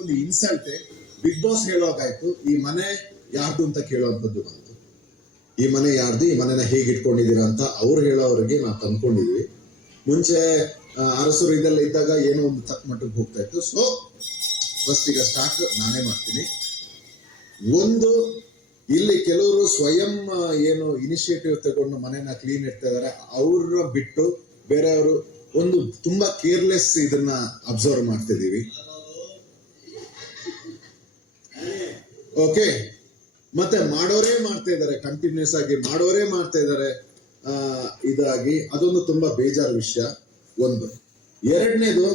ಒಂದು insult big boss ಹೇಳೋಕಾಯ್ತು, ಈ ಮನೆ ಯಾರ್ದು ಅಂತ ಕೇಳೋವಂಥದ್ದು ಬಂತು. ಈ ಮನೆ ಯಾರ್ದು, ಈ ಮನೆನ ಹೇಗೆ ಇಟ್ಕೊಂಡಿದ್ದೀರಾ ಅಂತ ಅವ್ರು ಹೇಳೋರಿಗೆ ನಾವು ತಂದ್ಕೊಂಡಿದ್ವಿ. ಮುಂಚೆ ಅರಸರು ಇದೆಲ್ಲ ಇದ್ದಾಗ ಏನೋ ಒಂದು ತಕ್ಕ ಮಟ್ಟಕ್ಕೆ ಹೋಗ್ತಾ ಇತ್ತು. ಸೊ ಫಸ್ಟ್ ಈಗ ಸ್ಟಾರ್ಟ್ ನಾನೇ ಮಾಡ್ತೀನಿ. ಒಂದು, ಇಲ್ಲಿ ಕೆಲವರು ಸ್ವಯಂ ಏನು ಇನಿಷಿಯೇಟಿವ್ ತಗೊಂಡು ಮನೆನ ಕ್ಲೀನ್ ಇಡ್ತಾ ಇದಾರೆ ಅವ್ರ ಬಿಟ್ಟು ಬೇರೆಯವರು ಒಂದು ತುಂಬಾ ಕೇರ್ಲೆಸ್ ಇದನ್ನ ಅಬ್ಸರ್ವ್ ಮಾಡ್ತಿದೀವಿ ಓಕೆ ಮತ್ತೆ ಮಾಡೋರೇ ಮಾಡ್ತಾ ಇದ್ದಾರೆ ಕಂಟಿನ್ಯೂಸ್ ಆಗಿ ಮಾಡೋರೇ ಮಾಡ್ತಾ ಇದ್ದಾರೆ. ಇದಾಗಿ ಅದೊಂದು ತುಂಬಾ ಬೇಜಾರು ವಿಷಯ, ಒಂದು. ಎರಡನೇದು,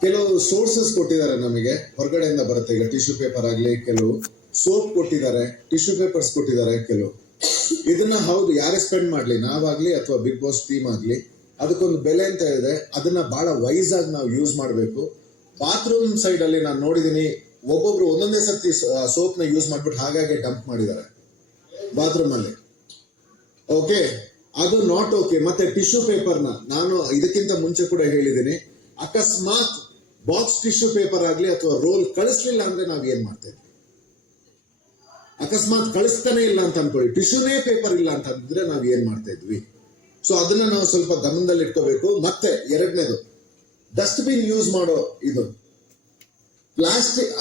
ಕೆಲವು ಸೋರ್ಸಸ್ ಕೊಟ್ಟಿದ್ದಾರೆ ನಮಗೆ. ಹೊರಗಡೆಯಿಂದ ಬರುತ್ತೆ, ಈಗ ಟಿಶ್ಯೂ ಪೇಪರ್ ಆಗಲಿ, ಕೆಲವು ಸೋಪ್ ಕೊಟ್ಟಿದ್ದಾರೆ ಟಿಶ್ಯೂ ಪೇಪರ್ಸ್ ಕೊಟ್ಟಿದ್ದಾರೆ ಕೆಲವು. ಇದನ್ನ ಹೌದು, ಯಾರೇ ಸ್ಪೆಂಡ್ ಮಾಡ್ಲಿ, ನಾವಾಗ್ಲಿ ಅಥವಾ ಬಿಗ್ ಬಾಸ್ ಟೀಮ್ ಆಗ್ಲಿ, ಅದಕ್ಕೊಂದು ಬೆಲೆ ಅಂತ ಇದೆ. ಅದನ್ನ ಬಹಳ ವೈಸ್ ಆಗಿ ನಾವು ಯೂಸ್ ಮಾಡಬೇಕು. ಬಾತ್ರೂಮ್ ಸೈಡ್ ಅಲ್ಲಿ ನಾನು ನೋಡಿದೀನಿ ಒಬ್ಬೊಬ್ರು ಒಂದೊಂದೇ ಸರ್ತಿ ಸೋಪ್ನ ಯೂಸ್ ಮಾಡ್ಬಿಟ್ಟು ಹಾಗಾಗಿ ಡಂಪ್ ಮಾಡಿದ್ದಾರೆ. ಬಾತ್ರೂಮ್ ಅಲ್ಲಿ. ಓಕೆ ಅದು ನಾಟ್ ಓಕೆ ಮತ್ತೆ ಟಿಶ್ಯೂ ಪೇಪರ್ನ ನಾನು ಇದಕ್ಕಿಂತ ಮುಂಚೆ ಕೂಡ ಹೇಳಿದ್ದೀನಿ. ಅಕಸ್ಮಾತ್ ಬಾಕ್ಸ್ ಟಿಶ್ಯೂ ಪೇಪರ್ ಆಗ್ಲಿ ಅಥವಾ ರೋಲ್ ಕಳಿಸ್ಲಿಲ್ಲ ಅಂದ್ರೆ ನಾವ್ ಏನ್ ಮಾಡ್ತೇವೆ? ಅಕಸ್ಮಾತ್ ಕಳಿಸ್ತಾನೆ ಇಲ್ಲ ಅಂತ ಅನ್ಕೊಳ್ಳಿ. ಟಿಶ್ಯೂನೇ ಪೇಪರ್ ಇಲ್ಲ ಅಂತ ಅಂದ್ರೆ ನಾವ್ ಏನ್ ಮಾಡ್ತಾ ಇದ್ವಿ? ಸೊ ಅದನ್ನ ನಾವು ಸ್ವಲ್ಪ ಗಮನದಲ್ಲಿ ಇಟ್ಕೋಬೇಕು ಮತ್ತೆ ಎರಡನೇದು ಡಸ್ಟ್ಬಿನ್ ಯೂಸ್ ಮಾಡೋ ಇದು. ಪ್ಲಾಸ್ಟಿಕ್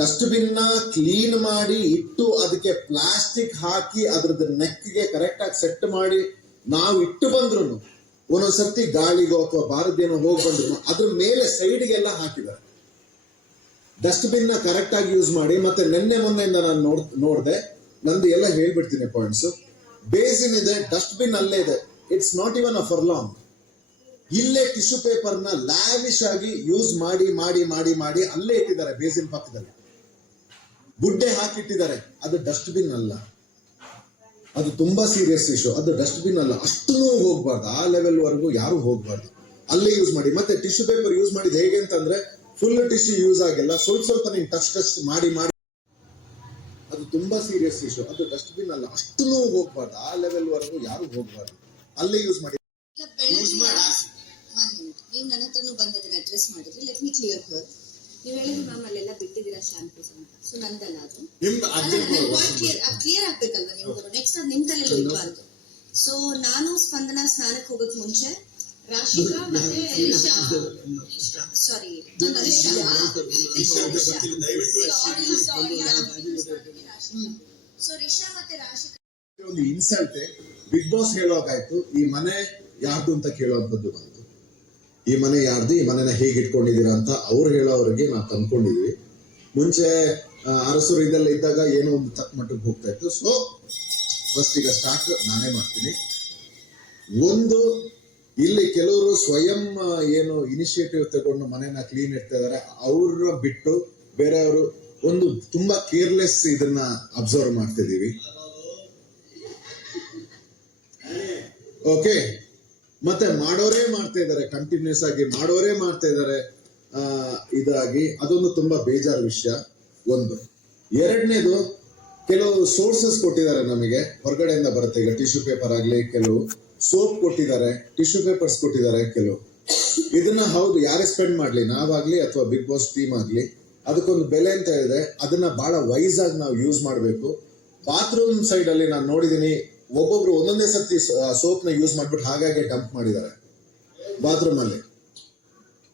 ಡಸ್ಟ್ಬಿನ್ನ ಕ್ಲೀನ್ ಮಾಡಿ ಇಟ್ಟು ಅದಕ್ಕೆ ಪ್ಲಾಸ್ಟಿಕ್ ಹಾಕಿ ಅದ್ರದ್ದು ನೆಕ್ಗೆ ಕರೆಕ್ಟ್ ಆಗಿ ಸೆಟ್ ಮಾಡಿ ನಾವು ಇಟ್ಟು ಬಂದ್ರು ಒಂದೊಂದ್ಸರ್ತಿ ಗಾಳಿಗೋ ಅಥವಾ ಬಾರದೇನೋ ಹೋಗಿ ಬಂದ್ರು ಅದ್ರ ಮೇಲೆ ಸೈಡ್ಗೆಲ್ಲ ಹಾಕಿದ್ದಾರೆ. ಡಸ್ಟ್ಬಿನ್ನ ಕರೆಕ್ಟ್ ಆಗಿ ಯೂಸ್ ಮಾಡಿ, ಮತ್ತೆ ನಿನ್ನೆ ಮೊನ್ನೆಯಿಂದ ನಾನು ನೋಡ್, ನೋಡಿದೆ, ನಂದು ಎಲ್ಲ ಹೇಳ್ಬಿಡ್ತೀನಿ ಪಾಯಿಂಟ್ಸ್ ಬೇಸಿನ್ ಇದೆ, ಡಸ್ಟ್ಬಿನ್ ಅಲ್ಲೇ ಇದೆ. It's not even a far long ಇಲ್ಲೇ ಟಿಶ್ಯೂ ಪೇಪರ್ನ ಲ್ಯಾವಿಶ್ ಆಗಿ ಯೂಸ್ ಮಾಡಿ ಮಾಡಿ ಮಾಡಿ ಮಾಡಿ ಅಲ್ಲೇ ಇಟ್ಟಿದ್ದಾರೆ ಬೇಸಿನ್ ಪಕ್ಕದಲ್ಲಿ. ಗುಡ್ಡೆ ಹಾಕಿಟ್ಟಿದ್ದಾರೆ. ಅದು ಡಸ್ಟ್ಬಿನ್ ಅಲ್ಲ. ಅದು ತುಂಬಾ ಸೀರಿಯಸ್ ಇಶ್ಯೂ ಅದು ಡಸ್ಟ್ಬಿನ್ ಅಲ್ಲ. ಅಷ್ಟು ಹೋಗ್ಬಾರ್ದು. ಆ ಲೆವೆಲ್ ವರೆಗೂ ಯಾರು ಹೋಗ್ಬಾರ್ದು. ಅಲ್ಲೇ ಯೂಸ್ ಮಾಡಿ. ಮತ್ತೆ ಟಿಶ್ಯೂ ಪೇಪರ್ ಯೂಸ್ ಮಾಡಿದ್ ಹೇಗೆ ಅಂತಂದ್ರೆ ಫುಲ್ ಟಿಶ್ಯೂ ಯೂಸ್ ಆಗಿಲ್ಲ. ಸ್ವಲ್ಪ ಸ್ವಲ್ಪ ನೀವು ಟಚ್ ಟಚ್ ಮಾಡಿ ಮಾಡಿ. ಅದು ತುಂಬಾ ಸೀರಿಯಸ್ ಇಶ್ಯೂ ಅದು ಡಸ್ಟ್ಬಿನ್ ಅಲ್ಲ. ಅಷ್ಟು ಹೋಗ್ಬಾರ್ದು. ಆ ಲೆವೆಲ್ ವರೆಗೂ ಯಾರು ಹೋಗ್ಬಾರ್ದು. ಅಲ್ಲೇ ಯೂಸ್ ಮಾಡಿ. ಮಾಡಿದ್ರಿ ಲೆಟ್ ಮಿ ಕ್ಲಿಯರ್ ಹರ್ ನೀವು ಹೇಳಿದ್ರಿ ಮ್ಯಾಮ್ ಅಲ್ಲೆಲ್ಲ ಬಿಟ್ಟಿದ್ದೀರಾ ಶಾಂಪೂಸ್ ಅಂತ. ಸೊ ನಂದಲ್ಲ ಅದು. ಕ್ಲಿಯರ್ ಕ್ಲಿಯರ್ ಆಗ್ಬೇಕಲ್ವಾ ನಿಮ್ಗೂ ನೆಕ್ಸ್ಟ್ ಅದು ನಿಮ್ ತಲೆಯಲ್ಲಿ ಇರಬಾರ್ದು. ಸೊ ನಾನು ಸ್ಪಂದನ ಸ್ನಾನಕ್ಕೆ ಹೋಗಕ್ ಮುಂಚೆ ರಾಶಿಕಾ ಮತ್ತೆ ಸಾರಿ ಸೊ ರಿಷಾ. ಮತ್ತೆ ರಾಶಿಕಾ? ಒಂದು ಇನ್ಸಲ್ಟ್ ಬಿಗ್ ಬಾಸ್ ಹೇಳೋಕಾಯ್ತು ಈ ಮನೆ ಯಾರ್ದು ಅಂತ ಕೇಳುವಂಥದ್ದು ಬಂತು. ಈ ಮನೆ ಯಾರ್ದು, ಈ ಮನೆನ ಹೇಗೆ ಇಟ್ಕೊಂಡಿದ್ದೀರಾ ಅಂತ ಅವ್ರು ಹೇಳೋರಿಗೆ ನಾವು ತಂದ್ಕೊಂಡಿದ್ವಿ. ಮುಂಚೆ ಅರಸರು ಇದೆಲ್ಲ ಇದ್ದಾಗ ಏನೋ ಒಂದು ತಕ್ಕ ಮಟ್ಟಕ್ಕೆ ಹೋಗ್ತಾ ಇತ್ತು. ಸೊ ಫಸ್ಟ್ ಈಗ ಸ್ಟಾರ್ಟ್ ನಾನೇ ಮಾಡ್ತೀನಿ. ಒಂದು, ಇಲ್ಲಿ ಕೆಲವರು ಸ್ವಯಂ ಏನು ಇನಿಷಿಯೇಟಿವ್ ತಗೊಂಡು ಮನೆನ ಕ್ಲೀನ್ ಇಡ್ತಾ ಇದಾರೆ. ಅವ್ರ ಬಿಟ್ಟು ಬೇರೆಯವರು ಒಂದು ತುಂಬಾ ಕೇರ್ಲೆಸ್ ಇದನ್ನ ಅಬ್ಸರ್ವ್ ಮಾಡ್ತಿದೀವಿ ಓಕೆ ಮತ್ತೆ ಮಾಡೋರೇ ಮಾಡ್ತಾ ಇದ್ದಾರೆ ಕಂಟಿನ್ಯೂಸ್ ಆಗಿ ಮಾಡೋರೇ ಮಾಡ್ತಾ ಇದ್ದಾರೆ. ಇದಾಗಿ ಅದೊಂದು ತುಂಬಾ ಬೇಜಾರು ವಿಷಯ, ಒಂದು. ಎರಡನೇದು, ಕೆಲವು ಸೋರ್ಸಸ್ ಕೊಟ್ಟಿದ್ದಾರೆ ನಮಗೆ. ಹೊರಗಡೆಯಿಂದ ಬರುತ್ತೆ, ಈಗ ಟಿಶ್ಯೂ ಪೇಪರ್ ಆಗಲಿ, ಕೆಲವು ಸೋಪ್ ಕೊಟ್ಟಿದ್ದಾರೆ ಟಿಶ್ಯೂ ಪೇಪರ್ಸ್ ಕೊಟ್ಟಿದ್ದಾರೆ, ಕೆಲವು. ಇದನ್ನ ಹೌದು, ಯಾರೇ ಸ್ಪೆಂಡ್ ಮಾಡ್ಲಿ, ನಾವಾಗ್ಲಿ ಅಥವಾ ಬಿಗ್ ಬಾಸ್ ಟೀಮ್ ಆಗ್ಲಿ, ಅದಕ್ಕೊಂದು ಬೆಲೆ ಅಂತ ಇದೆ. ಅದನ್ನ ಬಹಳ ವೈಸ್ ಆಗಿ ನಾವು ಯೂಸ್ ಮಾಡಬೇಕು. ಬಾತ್ರೂಮ್ ಸೈಡ್ ಅಲ್ಲಿ ನಾನು ನೋಡಿದೀನಿ ಒಬ್ಬೊಬ್ರು ಒಂದೊಂದೇ ಸರ್ತಿ ಸೋಪ್ನ ಯೂಸ್ ಮಾಡ್ಬಿಟ್ಟು ಹಾಗಾಗಿ ಡಂಪ್ ಮಾಡಿದ್ದಾರೆ. ಬಾತ್ರೂಮ್ ಅಲ್ಲಿ.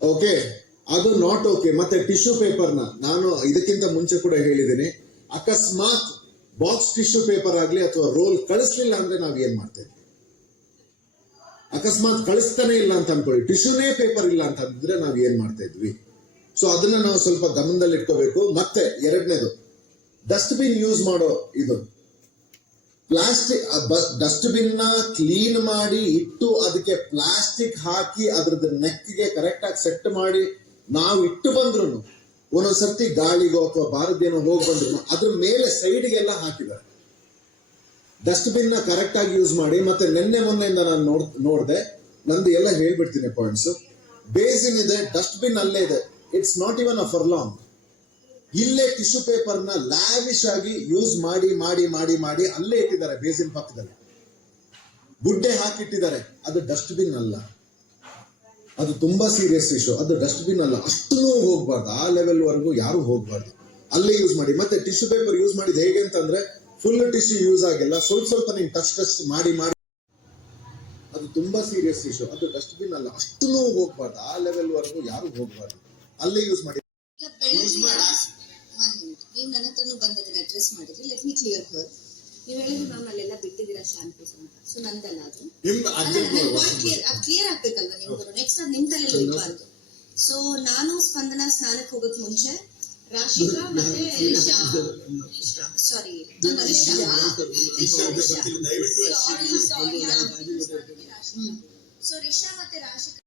ಓಕೆ ಅದು ನಾಟ್ ಓಕೆ ಮತ್ತೆ ಟಿಶ್ಯೂ ಪೇಪರ್ನ ನಾನು ಇದಕ್ಕಿಂತ ಮುಂಚೆ ಕೂಡ ಹೇಳಿದ್ದೀನಿ. ಅಕಸ್ಮಾತ್ ಬಾಕ್ಸ್ ಟಿಶ್ಯೂ ಪೇಪರ್ ಆಗಲಿ ಅಥವಾ ರೋಲ್ ಕಳಿಸ್ಲಿಲ್ಲ ಅಂದ್ರೆ ನಾವು ಏನ್ ಮಾಡ್ತೇವೆ? ಅಕಸ್ಮಾತ್ ಕಳಿಸ್ತಾನೆ ಇಲ್ಲ ಅಂತ ಅನ್ಕೊಳ್ಳಿ. ಟಿಶ್ಯೂನೇ ಪೇಪರ್ ಇಲ್ಲ ಅಂತ ಅಂದ್ರೆ ನಾವು ಏನ್ ಮಾಡ್ತಾ ಇದ್ವಿ? ಸೊ ಅದನ್ನ ನಾವು ಸ್ವಲ್ಪ ಗಮನದಲ್ಲಿ ಇಟ್ಕೋಬೇಕು ಮತ್ತೆ ಎರಡನೇದು ಡಸ್ಟ್ಬಿನ್ ಯೂಸ್ ಮಾಡೋ ಇದು. ಪ್ಲಾಸ್ಟಿಕ್ ಡಸ್ಟ್ಬಿನ್ನ ಕ್ಲೀನ್ ಮಾಡಿ ಇಟ್ಟು ಅದಕ್ಕೆ ಪ್ಲಾಸ್ಟಿಕ್ ಹಾಕಿ ಅದ್ರದ್ದು ನೆಕ್ಗೆ ಕರೆಕ್ಟ್ ಆಗಿ ಸೆಟ್ ಮಾಡಿ ನಾವು ಇಟ್ಟು ಬಂದ್ರು ಒಂದೊಂದ್ಸರ್ತಿ ಗಾಳಿಗೋ ಅಥವಾ ಬಾರದೇನೋ ಹೋಗಿ ಬಂದ್ರು ಅದ್ರ ಮೇಲೆ ಸೈಡ್ಗೆಲ್ಲ ಹಾಕಿದ್ದಾರೆ. ಡಸ್ಟ್ಬಿನ್ನ ಕರೆಕ್ಟ್ ಆಗಿ ಯೂಸ್ ಮಾಡಿ, ಮತ್ತೆ ನಿನ್ನೆ ಮೊನ್ನೆಯಿಂದ ನಾನು ನೋಡ್, ನೋಡಿದೆ, ನಂದು ಎಲ್ಲ ಹೇಳ್ಬಿಡ್ತೀನಿ ಪಾಯಿಂಟ್ಸ್ ಬೇಸಿನ್ ಇದೆ, ಡಸ್ಟ್ಬಿನ್ ಅಲ್ಲೇ ಇದೆ. It's not even a far long ಇಲ್ಲೇ ಟಿಶ್ಯೂ ಪೇಪರ್ನ ಲ್ಯಾವಿಶ್ ಆಗಿ ಯೂಸ್ ಮಾಡಿ ಮಾಡಿ ಮಾಡಿ ಮಾಡಿ ಅಲ್ಲೇ ಇಟ್ಟಿದ್ದಾರೆ ಬೇಸಿನ್ ಪಕ್ಕದಲ್ಲಿ. ಗುಡ್ಡೆ ಹಾಕಿಟ್ಟಿದ್ದಾರೆ. ಅದು ಡಸ್ಟ್ಬಿನ್ ಅಲ್ಲ. ಅದು ತುಂಬಾ ಸೀರಿಯಸ್ ಇಶ್ಯೂ ಅದು ಡಸ್ಟ್ಬಿನ್ ಅಲ್ಲ. ಅಷ್ಟು ಹೋಗ್ಬಾರ್ದು. ಆ ಲೆವೆಲ್ ವರೆಗೂ ಯಾರು ಹೋಗ್ಬಾರ್ದು. ಅಲ್ಲೇ ಯೂಸ್ ಮಾಡಿ. ಮತ್ತೆ ಟಿಶ್ಯೂ ಪೇಪರ್ ಯೂಸ್ ಮಾಡಿದ ಹೇಗೆ ಅಂತಂದ್ರೆ ಫುಲ್ ಟಿಶ್ಯೂ ಯೂಸ್ ಆಗಿಲ್ಲ. ಸ್ವಲ್ಪ ಸ್ವಲ್ಪ ನೀವು ಟಚ್ ಟಚ್ ಮಾಡಿ ಮಾಡಿ. ಅದು ತುಂಬಾ ಸೀರಿಯಸ್ ಇಶ್ಯೂ ಅದು ಡಸ್ಟ್ಬಿನ್ ಅಲ್ಲ. ಅಷ್ಟು ಹೋಗ್ಬಾರ್ದು. ಆ ಲೆವೆಲ್ ವರೆಗೂ ಯಾರು ಹೋಗ್ಬಾರ್ದು. ಅಲ್ಲೇ ಯೂಸ್ ಮಾಡಿ. ಯೂಸ್ ಮಿನಿಟ್ ನೀವು ನನ್ನ ಹತ್ರನೂ ಬಂದಿದ್ದೀರ ಅಡ್ರೆಸ್ ಮಾಡಿದ್ರಿ ಲೆಟ್ ಮಿ ಕ್ಲಿಯರ್ ಹರ್ ನೀವು ಹೇಳಿದ್ರು ಮ್ಯಾಮ್ ಅಲ್ಲೆಲ್ಲ ಬಿಟ್ಟಿದ್ದೀರಾ ಶಾಂಪೂಸ್ ಅಂತ ಸೊ ನಂದಲ್ಲ ಅದು ಕ್ಲಿಯರ್ ಕ್ಲಿಯರ್ ಆಗ್ಬೇಕಲ್ವಾ ನಿಮ್ಗೂ ನೆಕ್ಸ್ಟ್ ಅದು ನಿಮ್ದಲ್ಲೆಲ್ಲ ಇರಬಾರ್ದು ಸೊ ನಾನು ಸ್ಪಂದನ ಸ್ನಾನಕ್ಕೆ ಹೋಗೋಕ್ ಮುಂಚೆ ರಾಶಿಕಾ ಮತ್ತೆ ಸಾರಿ ಸೊ ರಿಷಾ ಮತ್ತೆ ರಾಶಿಕಾ